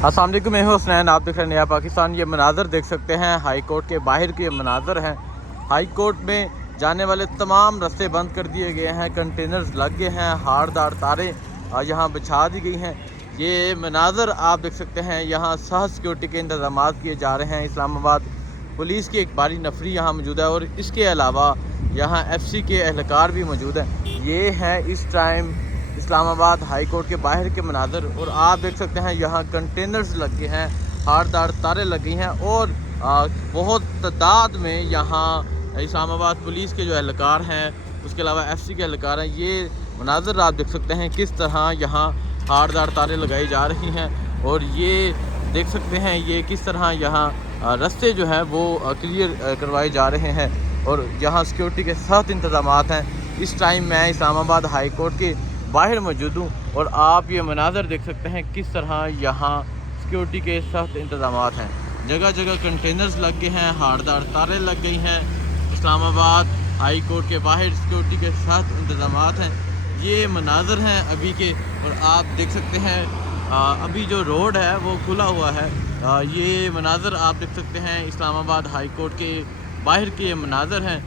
अस्सलाम वालेकुम, मैं हूं हसनैन। आप देख रहे हैं नया पाकिस्तान। ये मंाज़र देख सकते हैं हाई कोर्ट के बाहर के मंाज़र हैं। हाई कोर्ट में जाने वाले तमाम रास्ते बंद कर दिए गए हैं, कंटेनर्स लग गए हैं, हारदार तारें यहाँ बिछा दी गई हैं। ये मंाज़र आप देख सकते हैं। यहाँ सख्त सिक्योरिटी के इंतजाम किए जा रहे हैं। इस्लामाबाद पुलिस की एक बारी नफरी यहाँ मौजूद है और इसके अलावा यहाँ FC के एहलकार भी मौजूद हैं। ये है इस टाइम इस्लामाबाद हाई कोर्ट के बाहर के मंाज़र और आप देख सकते हैं यहाँ कंटेनर्स लगे हैं, हारदार तारें लगी हैं और बहुत तादाद में यहाँ इस्लामाबाद पुलिस के जो एहलकार हैं, उसके अलावा FC के एहलकार हैं। ये मंाज़र आप देख सकते हैं किस तरह यहाँ हारदार तारें लगाई जा रही हैं और ये देख सकते हैं ये किस तरह यहाँ रास्ते जो हैं वो क्लियर करवाए जा रहे हैं और यहाँ सिक्योरिटी के सख्त इंतजाम हैं। इस टाइम मैं इस्लामाबाद हाई कोर्ट के बाहर मौजूद हूँ और आप ये मंाज़र देख सकते हैं किस तरह यहाँ सिक्योरिटी के सख्त इंतजाम हैं। जगह जगह कंटेनर्स लग गए हैं, हारदार तारें लग गई हैं। इस्लामाबाद हाई कोर्ट के बाहर सिक्योरिटी के सख्त इंतजाम हैं। ये मंाज़र हैं अभी के और आप देख सकते हैं अभी जो रोड है वो खुला हुआ है। ये मंाज़र आप देख सकते हैं इस्लामाबाद हाई कोर्ट के बाहर के मंाज़र हैं।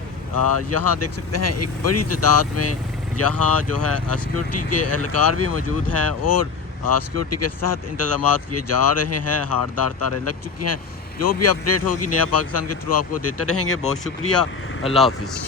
यहाँ देख सकते हैं एक बड़ी तादाद में यहाँ जो है सिक्योरिटी के एहलकार भी मौजूद हैं और सिक्योरिटी के सख्त इंतजाम किए जा रहे हैं। हारदार तारें लग चुकी हैं। जो भी अपडेट होगी नया पाकिस्तान के थ्रू आपको देते रहेंगे। बहुत शुक्रिया। अल्लाह हाफिज़।